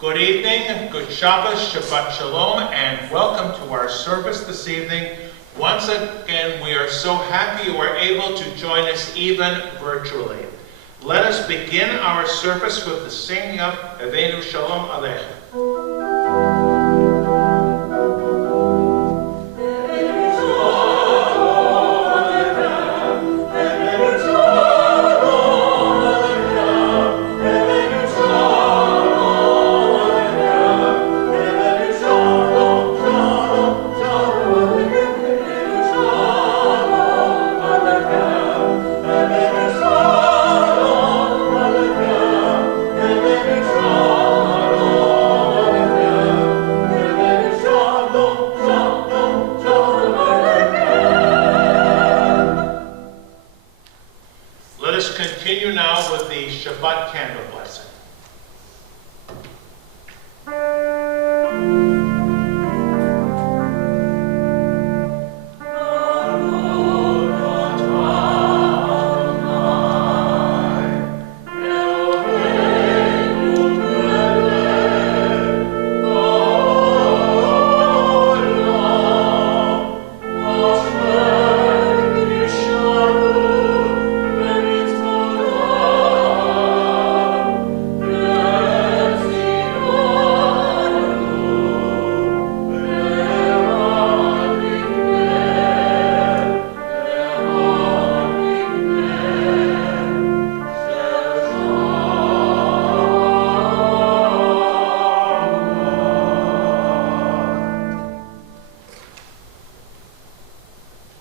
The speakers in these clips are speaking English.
Good evening, good Shabbos, Shabbat Shalom, and welcome to our service this evening. Once again, we are so happy you are able to join us even virtually. Let us begin our service with the singing of Avenu Shalom Aleichem. Continue now with the Shabbat candle blessing.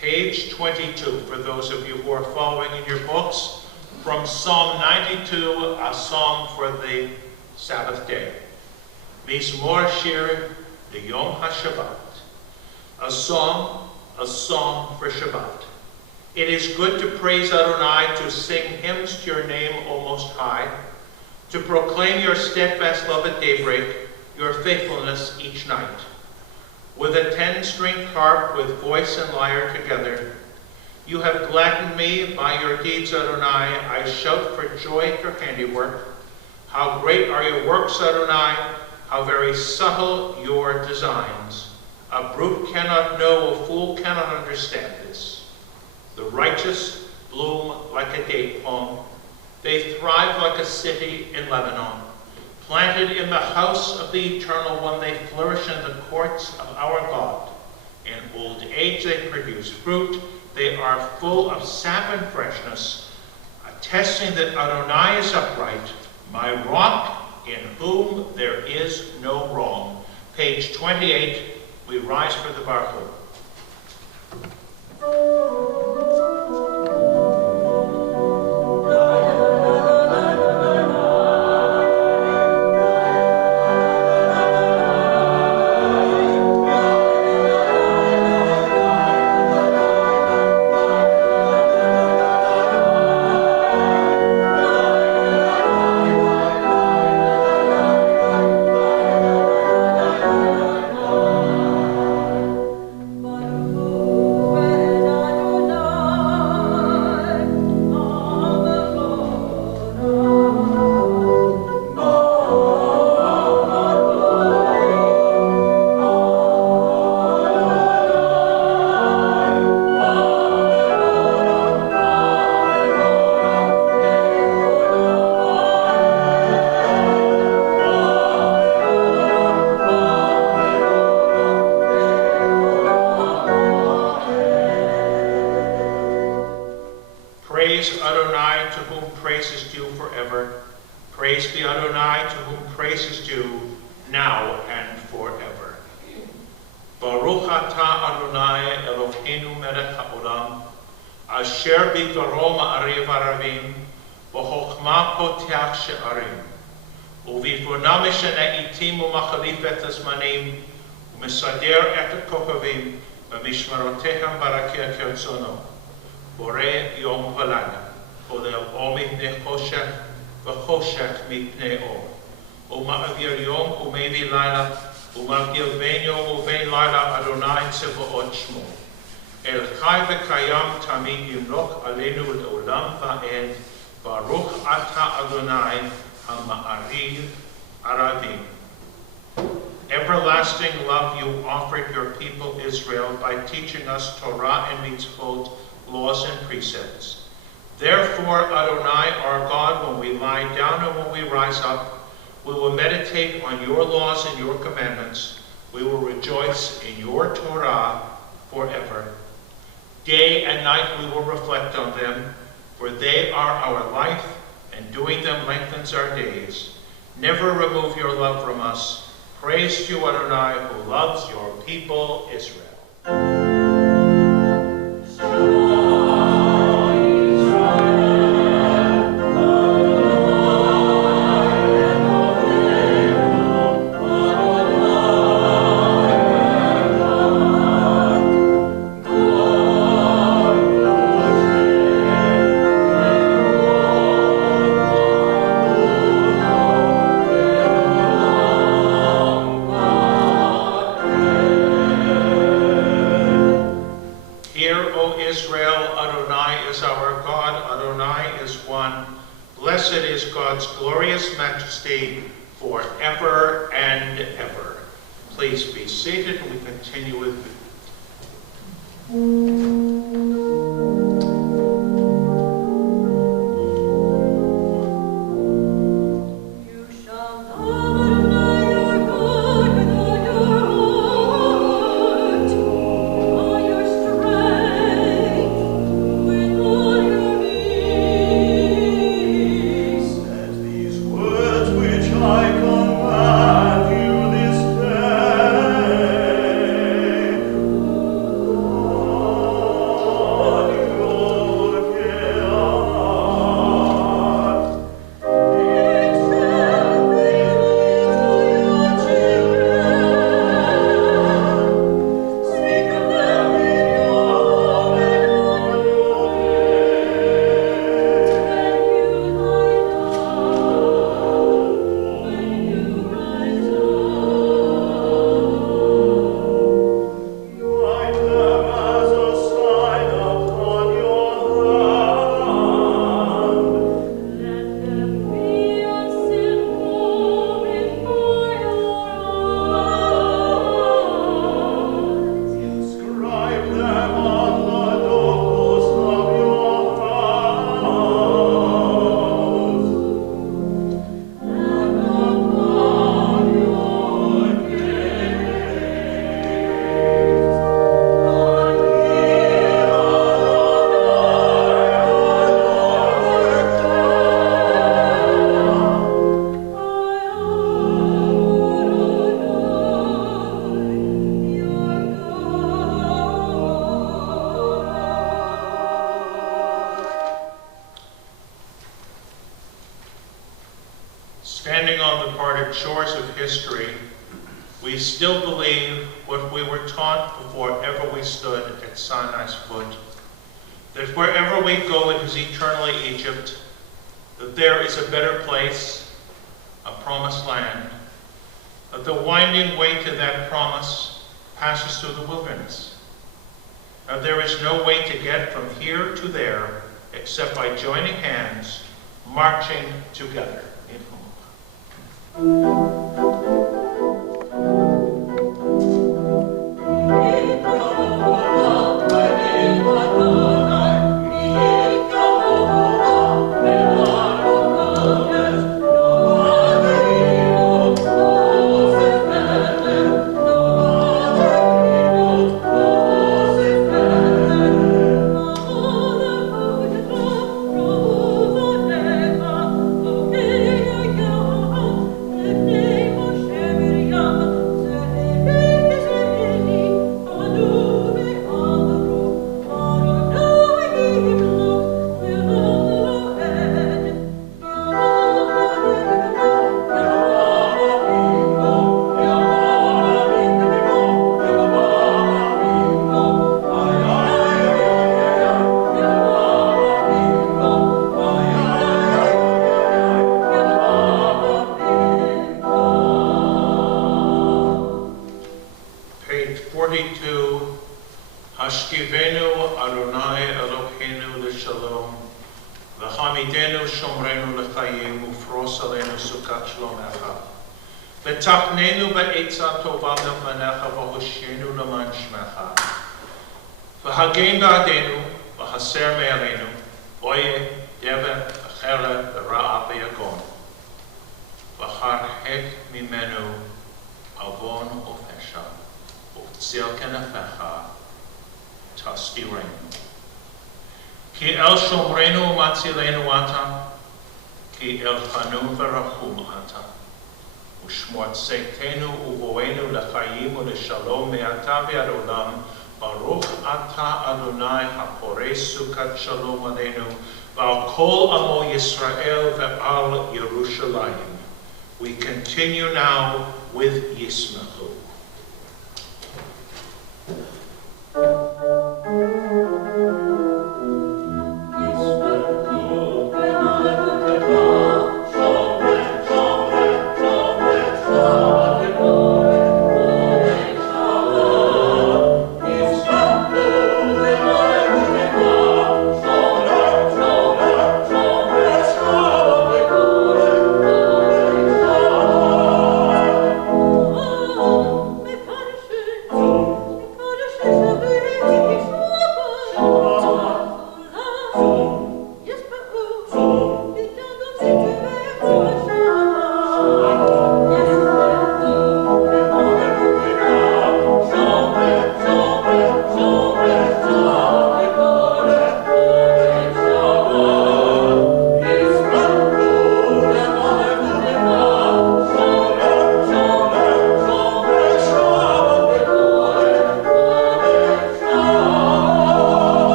Page 22, for those of you who are following in your books, from Psalm 92, a psalm for the Sabbath day. Mizmor Shir Yom HaShabbat, a song for Shabbat. It is good to praise Adonai, to sing hymns to your name, O Most High, to proclaim your steadfast love at daybreak, your faithfulness each night. With a 10-string harp, with voice and lyre together, you have gladdened me by your deeds, Adonai. I shout for joy at your handiwork. How great are your works, Adonai! How very subtle your designs. A brute cannot know, a fool cannot understand this. The righteous bloom like a date palm. They thrive like a city in Lebanon. Planted in the house of the Eternal One, they flourish in the courts of our God. In old age they produce fruit. They are full of sap and freshness, attesting that Adonai is upright, my rock in whom there is no wrong. Page 28, we rise for the Baruch. Praise Adonai, to whom praise is due forever. Praise be Adonai, to whom praise is due now and forever. Baruch atah Adonai Eloheinu melech haolam, asher bidvaro ma'ariv aravim, v'chokhma poteach she'arim, u'vifuna mishana itim u'machalif et hazmanim, u'mesader et hakokavim, v'mishmarotehem barakeh kertzono. Borei Yom Halana, Olel Or Mipnei Choshech, V'Choshech Mipnei Or. U'ma'avir Yom U'mevi Laila, U'ma'gil Vein Yom U'vein Laila Adonai Tzevaot Shmo. El Chai V'Kayam Tamid Yimloch Aleinu L'Olam Va'ed, Baruch Ata Adonai HaMa'ariv Aravim. everlasting love you offered your people Israel by teaching us Torah and mitzvot, laws and precepts. Therefore, Adonai, our God, when we lie down and when we rise up, we will meditate on your laws and your commandments. We will rejoice in your Torah forever. Day and night we will reflect on them, for they are our life, and doing them lengthens our days. Never remove your love from us. Praise to you, Adonai, who loves your people Israel. Blessed is God's glorious majesty forever and ever. Please be seated and we continue with standing on the parted shores of history, we still believe what we were taught before ever we stood at Sinai's foot, that wherever we go it is eternally Egypt, that there is a better place, a promised land, that the winding way to that promise passes through the wilderness. Now there is no way to get from here to there except by joining hands, marching together in Humullah. Hashkivenu Adonai Eloheinu l'shalom, v'hamidenu shomrenu l'chayim, ufros aleinu sukat shlomecha. ותכננו בעצה טובה לפניך והושיענו למען שמך. והגן בעדנו והסר מעלינו, לא יהיה דבק וחרב ורעה ויגון. והרחק ממנו עוון ופשע, ובצל כנפיך תסתירנו. כי אל שומרנו ומצילנו אתה, כי אל חנון ורחום אתה. ושמור צאתנו ובואנו לחיים ולשלום מעתה ועד עולם. ברוך אתה אדוני הפורש סוכת שלום עלינו ועל כל עמו ישראל ועל ירושלים. We continue now with Yismachu.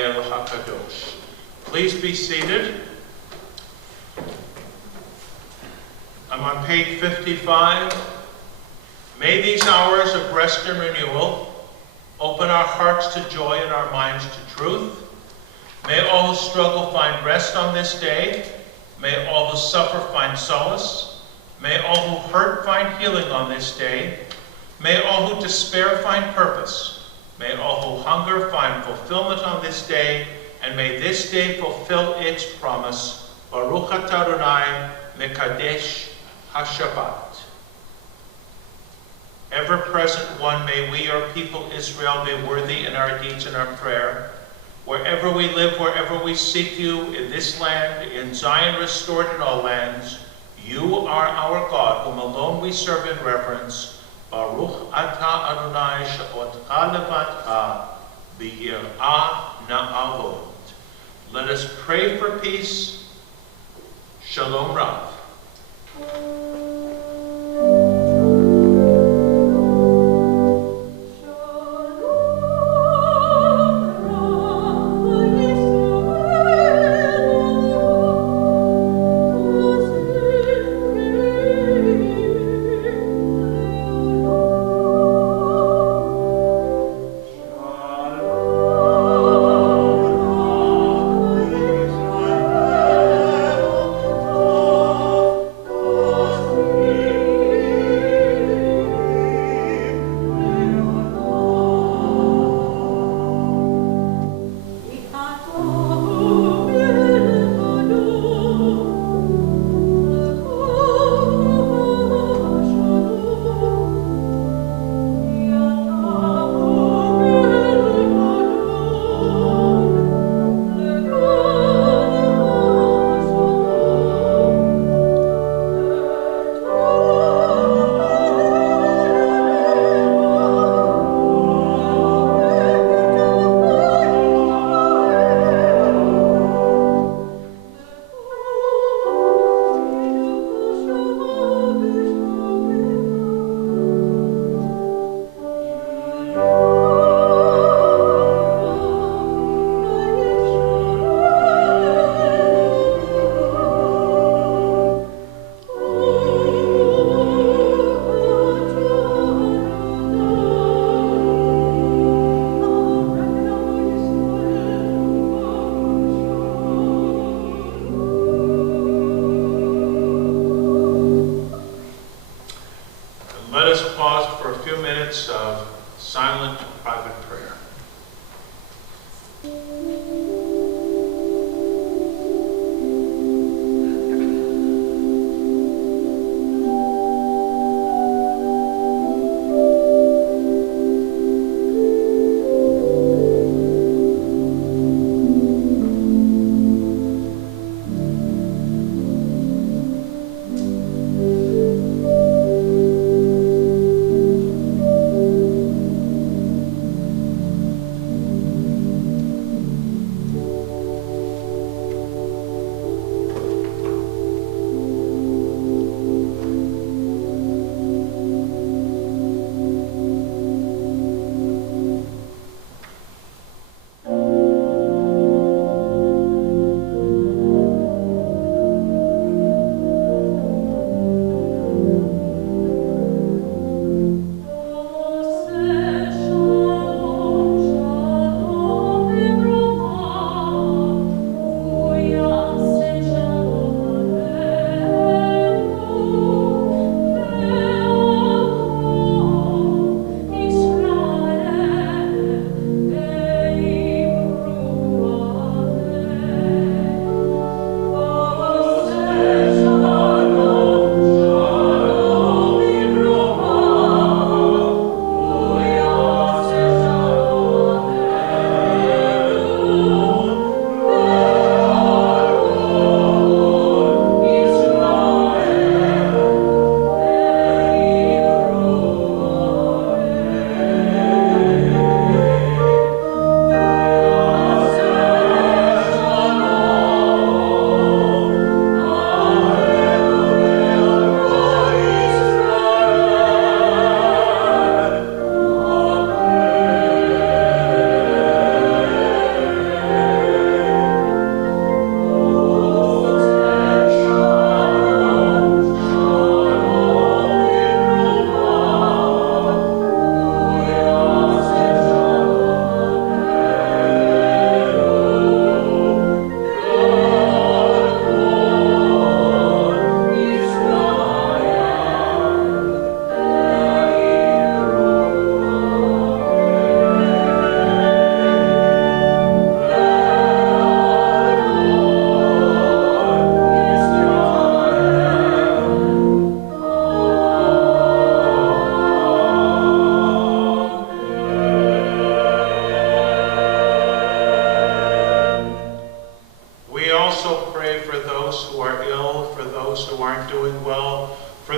El HaKadosh. Please be seated. I'm on page 55. May these hours of rest and renewal open our hearts to joy and our minds to truth. May all who struggle find rest on this day. May all who suffer find solace. May all who hurt find healing on this day. May all who despair find purpose. May all who hunger find fulfillment on this day. And may this day fulfill its promise. Baruch atah Adonai mekadesh haShabbat. Ever-present one, may we, your people Israel, be worthy in our deeds and our prayer. Wherever we live, wherever we seek you, in this land, in Zion restored in all lands, you are our God, whom alone we serve in reverence. Baruch atah Adonai she'otcha levadcha b'yirah na'avod. Let us pray for peace. Shalom Rav. Oh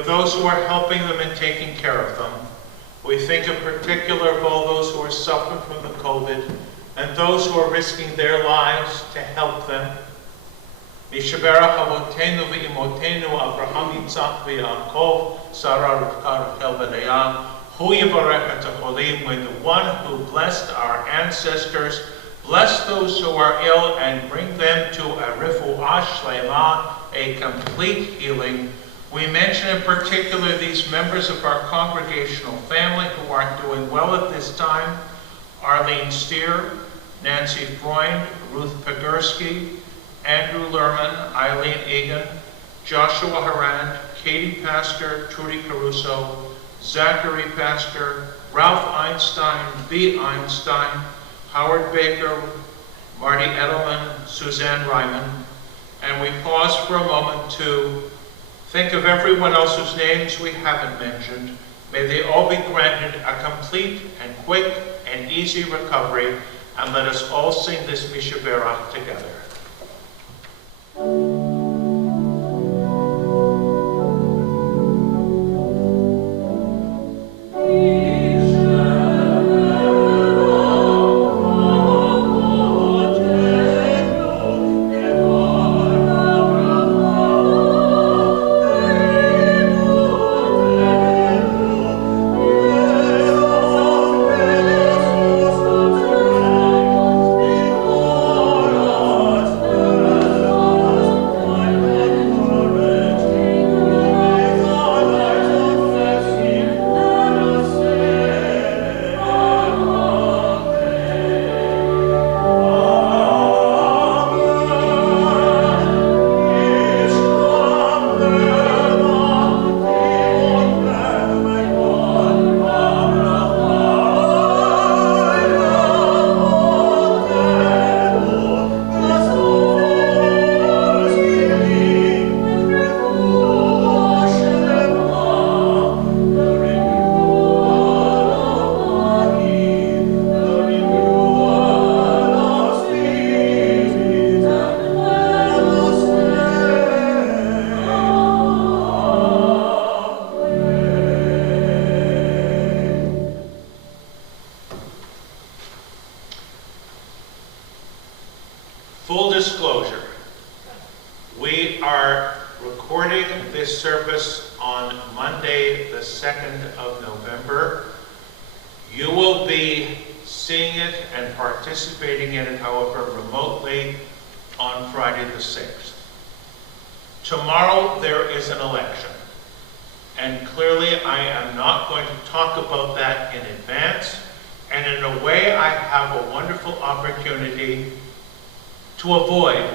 those who are helping them and taking care of them. We think in particular of all those who are suffering from the COVID and those who are risking their lives to help them. Mishaberach avotenu ve'imotenu Avraham, Yitzchak ve'Yaakov, Sarah, Rivka, Rachel ve'Leah, Hu yivarech et hacholim, may the one who blessed our ancestors bless those who are ill and bring them to a refuah shlema, a complete healing. We mention in particular these members of our congregational family who aren't doing well at this time: Arlene Steer, Nancy Freund, Ruth Pegurski, Andrew Lerman, Eileen Egan, Joshua Harand, Katie Pastor, Trudy Caruso, Zachary Pastor, Ralph Einstein, V. Einstein, Howard Baker, Marty Edelman, Suzanne Ryman, and we pause for a moment to think of everyone else whose names we haven't mentioned. May they all be granted a complete and quick and easy recovery, and let us all sing this Mishaberach together. Full disclosure, we are recording this service on Monday, the 2nd of November. You will be seeing it and participating in it, however, remotely on Friday the 6th. Tomorrow there is an election, and clearly I am not going to talk about that in advance, and in a way I have a wonderful opportunity to avoid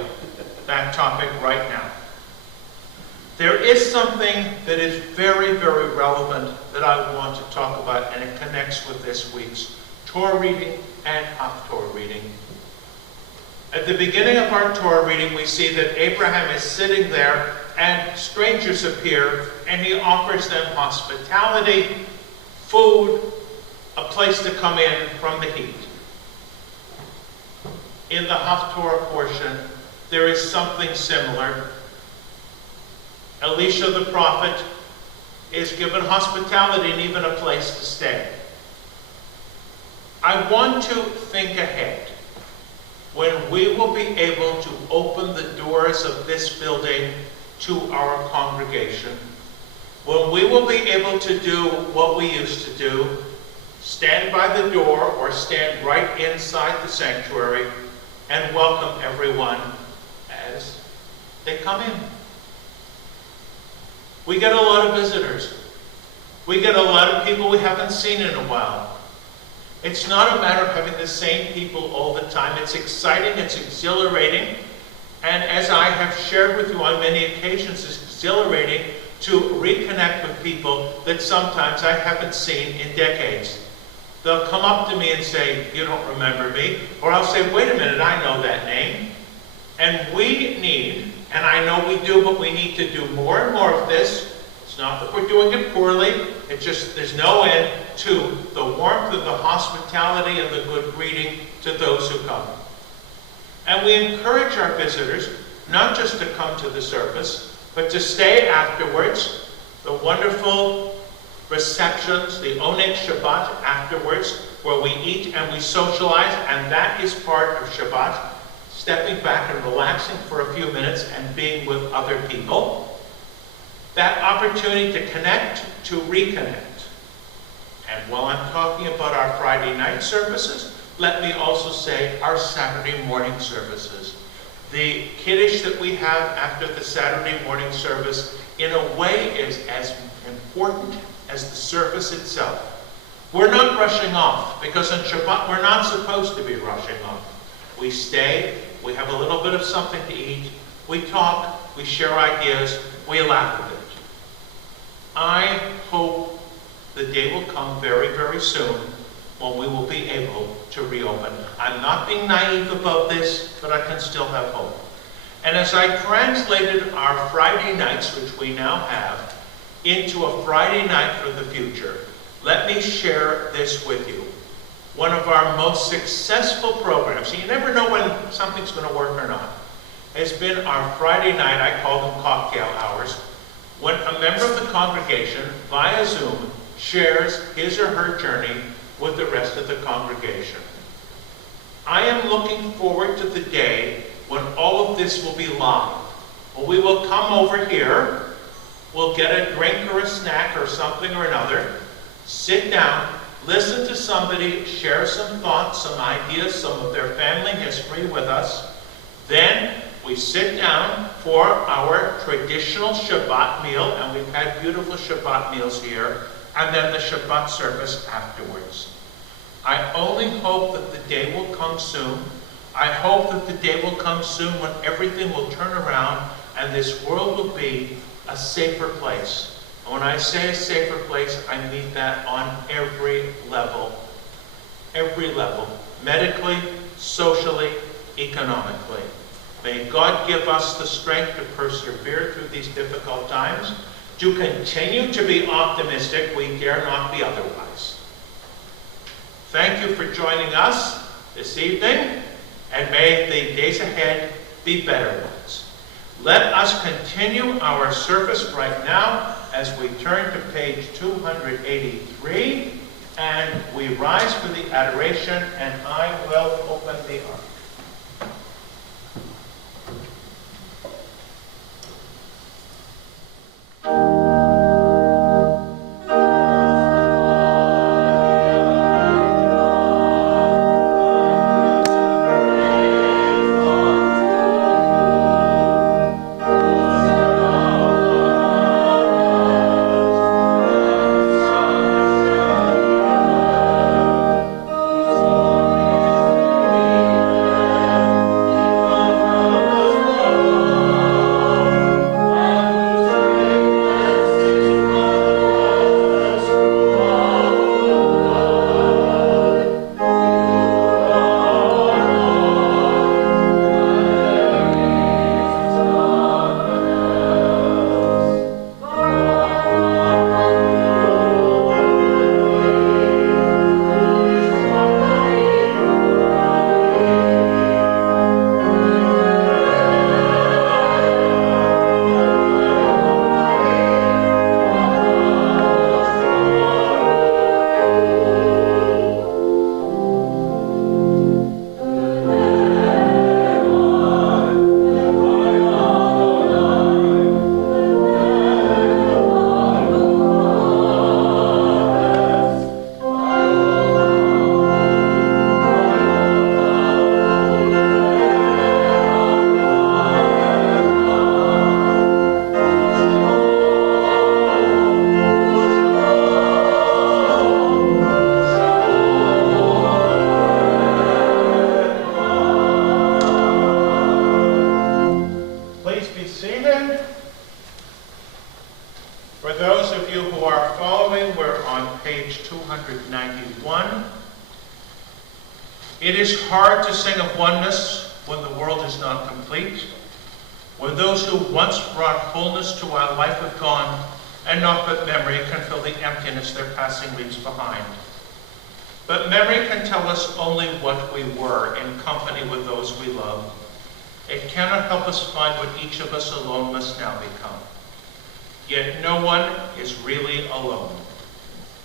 that topic right now. There is something that is very, very relevant that I want to talk about, and it connects with this week's Torah reading and Haftorah reading. At the beginning of our Torah reading, we see that Abraham is sitting there and strangers appear, and he offers them hospitality, food, a place to come in from the heat. In the Haftorah portion, there is something similar. Elisha the prophet is given hospitality and even a place to stay. I want to think ahead when we will be able to open the doors of this building to our congregation, when we will be able to do what we used to do, stand by the door or stand right inside the sanctuary and welcome everyone as they come in. We get a lot of visitors. We get a lot of people we haven't seen in a while. It's not a matter of having the same people all the time. It's exciting, it's exhilarating, and as I have shared with you on many occasions, it's exhilarating to reconnect with people that sometimes I haven't seen in decades. They'll come up to me and say, "You don't remember me," or I'll say, "Wait a minute, I know that name." And we need, and I know we do, but we need to do more and more of this. It's not that we're doing it poorly, it's just there's no end to the warmth of the hospitality and the good greeting to those who come. And we encourage our visitors not just to come to the service, but to stay afterwards, the wonderful receptions, the Oneg Shabbat afterwards, where we eat and we socialize, and that is part of Shabbat, stepping back and relaxing for a few minutes and being with other people. That opportunity to connect, to reconnect. And while I'm talking about our Friday night services, let me also say our Saturday morning services. The Kiddush that we have after the Saturday morning service, in a way, is as important as the service itself. We're not rushing off, because on Shabbat we're not supposed to be rushing off. We stay, we have a little bit of something to eat, we talk, we share ideas, we laugh a bit. I hope the day will come very, very soon when we will be able to reopen. I'm not being naive about this, but I can still have hope. And as I translated our Friday nights, which we now have, into a Friday night for the future, let me share this with you. One of our most successful programs, you never know when something's going to work or not, has been our Friday night, I call them cocktail hours, when a member of the congregation, via Zoom, shares his or her journey with the rest of the congregation. I am looking forward to the day when all of this will be live. When we will come over here, we'll get a drink or a snack or something or another, sit down, listen to somebody share some thoughts, some ideas, some of their family history with us. Then we sit down for our traditional Shabbat meal, and we've had beautiful Shabbat meals here, and then the Shabbat service afterwards. I only hope that the day will come soon. I hope that the day will come soon when everything will turn around and this world will be a safer place. And when I say a safer place, I mean that on every level. Every level. Medically, socially, economically. May God give us the strength to persevere through these difficult times, to continue to be optimistic. We dare not be otherwise. Thank you for joining us this evening, and may the days ahead be better ones. Let us continue our service right now as we turn to page 283, and we rise for the adoration, and I will open the ark. It is hard to sing of oneness when the world is not complete, when those who once brought wholeness to our life have gone, and naught but memory can fill the emptiness their passing leaves behind. But memory can tell us only what we were in company with those we love. It cannot help us find what each of us alone must now become. Yet no one is really alone.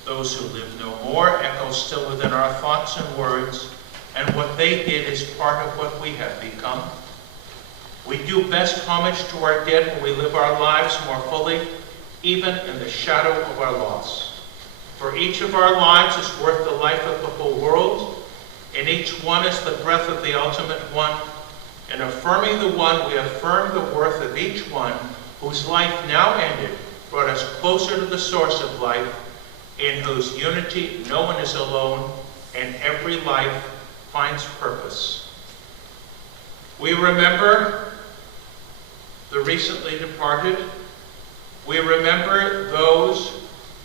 Those who live no more echo still within our thoughts and words, and what they did is part of what we have become. We do best homage to our dead when we live our lives more fully, even in the shadow of our loss. For each of our lives is worth the life of the whole world, and each one is the breath of the ultimate one. In affirming the one, we affirm the worth of each one whose life now ended brought us closer to the source of life, in whose unity no one is alone, and every life finds purpose. We remember the recently departed. We remember those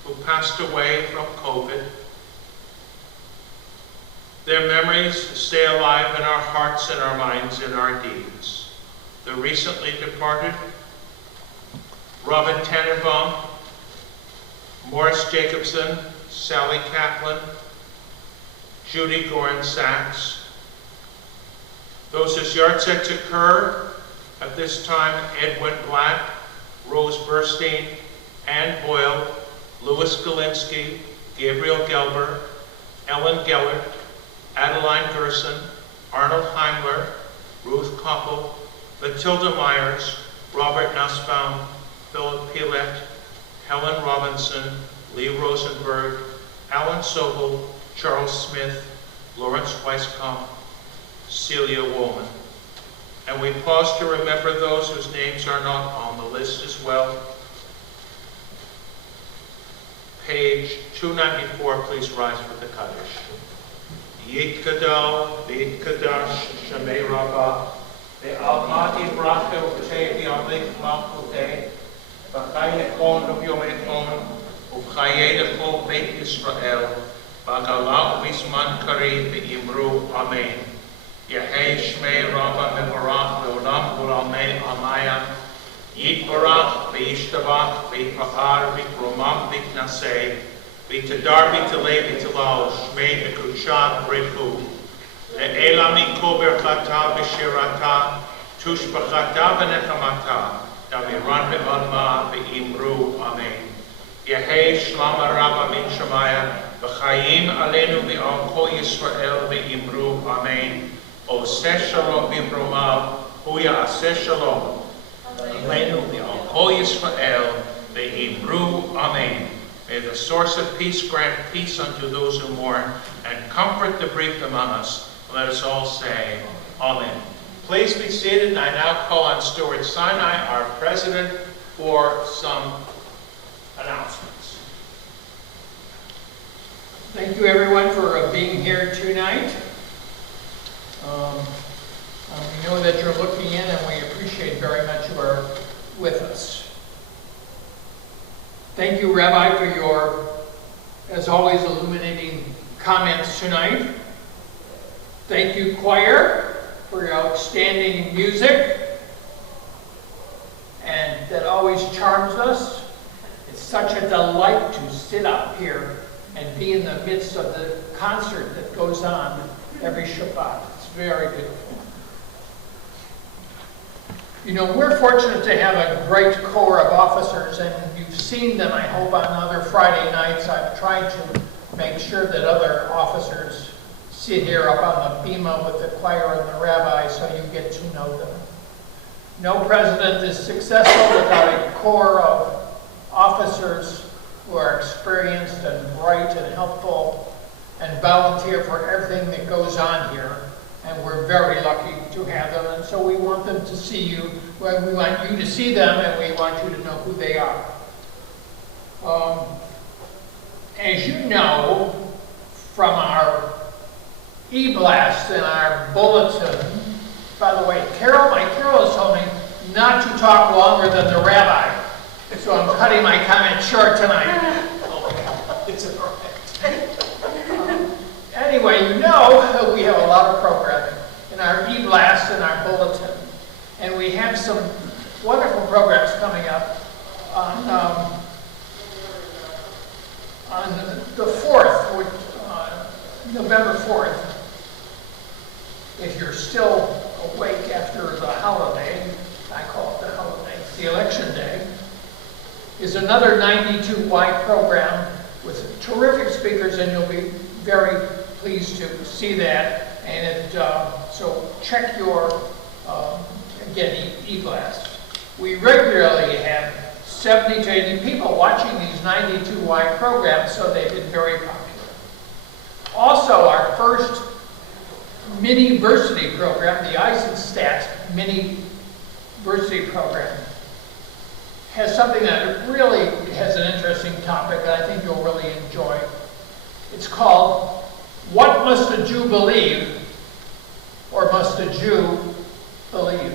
who passed away from COVID. Their memories stay alive in our hearts and our minds and our deeds. The recently departed: Robin Tannenbaum, Morris Jacobson, Sally Kaplan, Judy Gorin Sachs. Those whose yardsticks occur at this time: Edwin Black, Rose Burstein, Ann Boyle, Louis Galinsky, Gabriel Gelber, Ellen Gellert, Adeline Gerson, Arnold Heimler, Ruth Koppel, Matilda Myers, Robert Nussbaum, Philip Pilet, Helen Robinson, Lee Rosenberg, Alan Sobel, Charles Smith, Lawrence Weiskamp, Celia Woolman. And we pause to remember those whose names are not on the list as well. Page 294, please rise for the Kaddish. Yit Gadol, Beit Kadash, Shemei Rabbah, Be'alma Ibrachel, B'Shei B'Yamlik Malchutei, B'Chai Lechon L'Yom Echon, U'Chayei Lechon Beit Yisrael, B'Gala U'Bizman Karev Be'imru, Amen. Yehei Shmei Rabbah Mevarach Le'olam U'Lamei Amayam, Yitbarach Be'Yishtabach Be'Yitbachar Be'Yitbromam Be'Yitnasei, Be'Yitadar Be'Yittalei Be'Yittalal Shmei Be'Kudsha B'Rechu, Le'ela Miko Berchata B'Shirata, Tushbachata V'Nechamata, Damiran Be'Alma Be'Imru, Amen. Yehei Shlama Rabba Min Shemaya, B'Chayim Aleinu Be'al Kol Yisrael Be'Imru, Amen. Oseh Shalom B'Yibromav, Huya Aseh Shalom. Aleinu Be'al Kol Yisrael Be'Imru, Amen. May the source of peace grant peace unto those who mourn, and comfort the bereaved among us. Let us all say, Amen. Please be seated, and I now call on Stuart Sinai, our president, for some announcements. Thank you, everyone, for being here tonight. We know that you're looking in, and we appreciate very much you are with us. Thank you, Rabbi, for your, as always, illuminating comments tonight. Thank you, choir, for your outstanding music, and that always charms us. It's such a delight to sit up here and be in the midst of the concert that goes on every Shabbat. It's very beautiful. You know, we're fortunate to have a great corps of officers, and you've seen them, I hope, on other Friday nights. I've tried to make sure that other officers sit here up on the bima with the choir and the rabbi so you get to know them. No president is successful without a corps of officers who are experienced and bright and helpful and volunteer for everything that goes on here. And we're very lucky to have them, and so we want them to see you. Well, we want you to see them, and we want you to know who they are. As you know from our e-blast and our bulletin, by the way, my Carol has told me not to talk longer than the rabbi, so I'm cutting my comments short tonight. It's all right. Anyway, you know we have a lot of programming in our e-blast and our bulletin, and we have some wonderful programs coming up on the 4th, November 4th. If you're still awake after the holiday, I call it the holiday, the election day, is another 92Y program with terrific speakers, and you'll be very pleased to see that. And so check your, again, e-blast. We regularly have 70 to 80 people watching these 92Y programs, so they've been very popular. Also, our first mini-versity program, the Eisenstat mini-versity program, has something that really has an interesting topic that I think you'll really enjoy. It's called, What Must a Jew Believe, or Must a Jew Believe?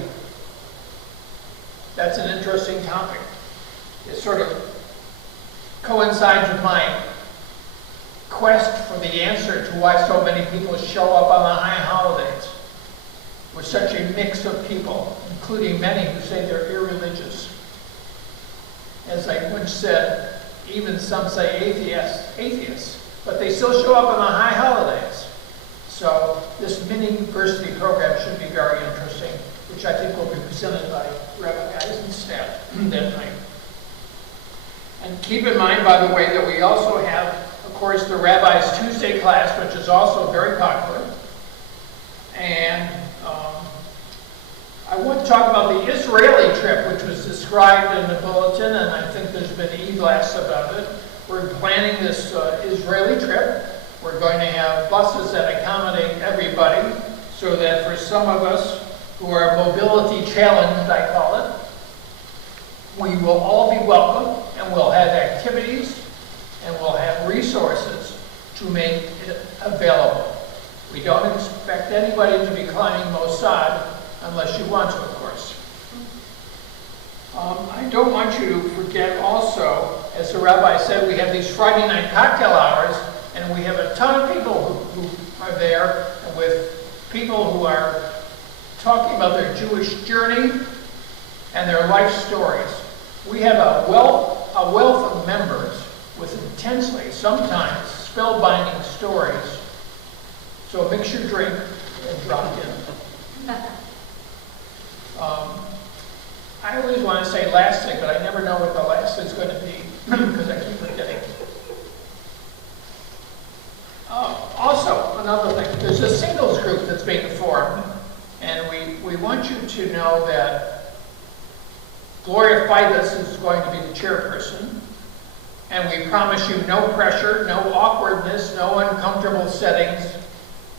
That's an interesting topic. It sort of coincides with my quest for the answer to why so many people show up on the high holidays with such a mix of people, including many who say they're irreligious. As I once said, even some say atheists, but they still show up on the high holidays. So this mini-versity program should be very interesting, which I think will be presented by Rabbi Eisenstat that night. And keep in mind, by the way, that we also have, of course, the Rabbi's Tuesday class, which is also very popular. And I want to talk about the Israeli trip, which was described in the bulletin, and I think there's been e-blasts about it. We're planning this Israeli trip. We're going to have buses that accommodate everybody, so that for some of us who are mobility challenged, I call it, we will all be welcome, and we'll have activities, and we'll have resources to make it available. We don't expect anybody to be climbing Mossad unless you want to, of course. I don't want you to forget also, as the rabbi said, we have these Friday night cocktail hours, and we have a ton of people who are there, and with people who are talking about their Jewish journey and their life stories. We have a wealth of members with intensely, sometimes, spellbinding stories. So mix your drink and drop in. I always want to say last thing, but I never know what the last thing's going to be because I keep forgetting. Also, another thing, there's a singles group that's being formed, and we want you to know that Gloria Fidus is going to be the chairperson, and we promise you no pressure, no awkwardness, no uncomfortable settings,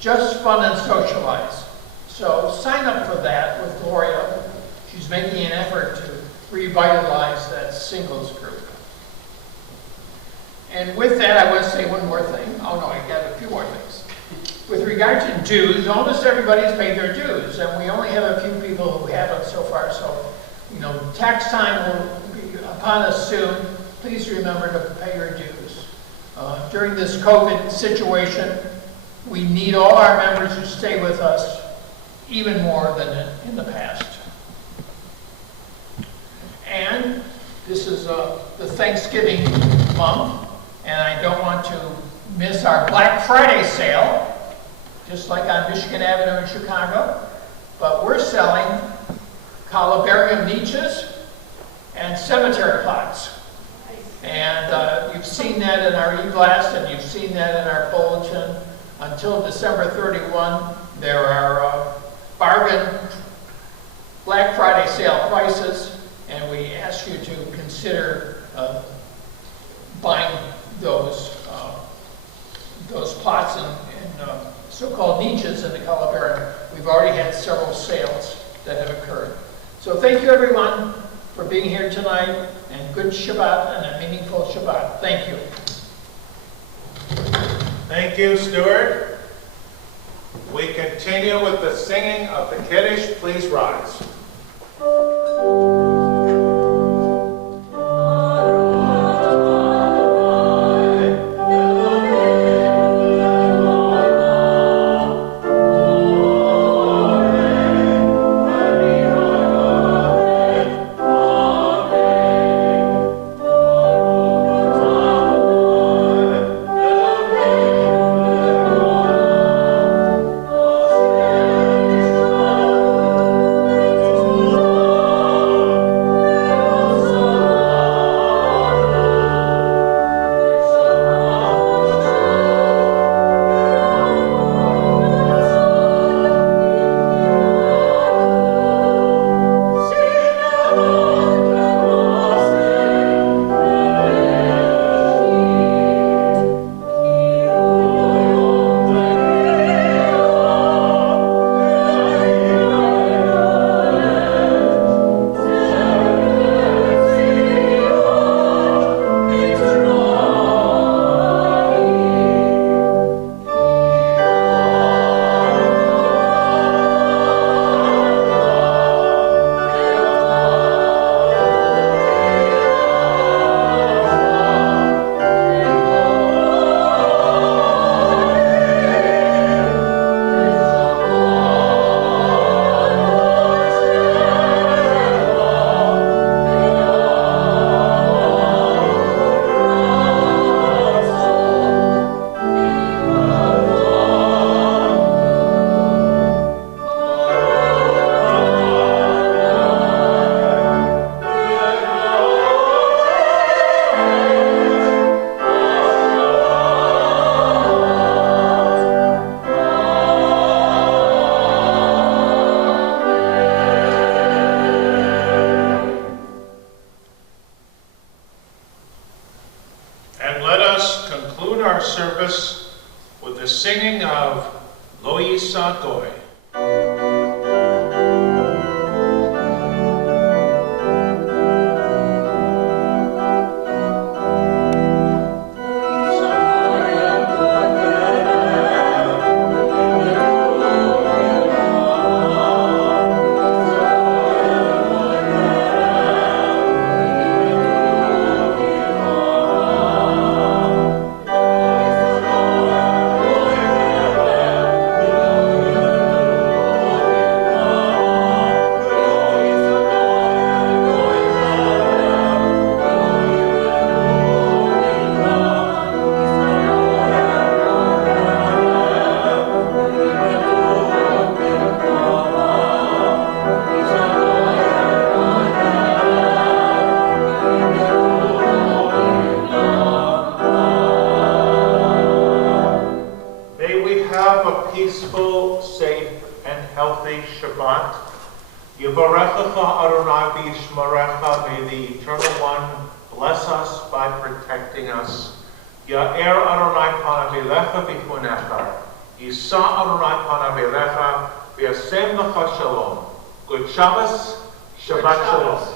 just fun and socialize. So sign up for that with Gloria. She's making an effort to revitalize that singles group. And with that, I want to say one more thing. Oh no, I got a few more things. With regard to dues, almost everybody's paid their dues, and we only have a few people who haven't so far. So, tax time will be upon us soon. Please remember to pay your dues. During this COVID situation, we need all our members to stay with us even more than in the past. And this is the Thanksgiving month, and I don't want to miss our Black Friday sale, just like on Michigan Avenue in Chicago. But we're selling columbarium niches and cemetery plots. And you've seen that in our e-blast, and you've seen that in our bulletin. Until December 31, there are bargain Black Friday sale prices, and we ask you to consider buying those plots and so-called niches in the columbarium. We've already had several sales that have occurred. So thank you, everyone, for being here tonight, and good Shabbat and a meaningful Shabbat. Thank you. Thank you, Stuart. We continue with the singing of the Kiddush. Please rise. Goy. May we have a peaceful, safe, and healthy Shabbat. Yivarechecha Adonai v'yishmerecha. May the Eternal One bless us by protecting us. Ya'er Adonai panav elecha v'chunecha. Yisa Adonai panav elecha v'yasem lecha shalom. Good Shabbos. Shabbat Shalom.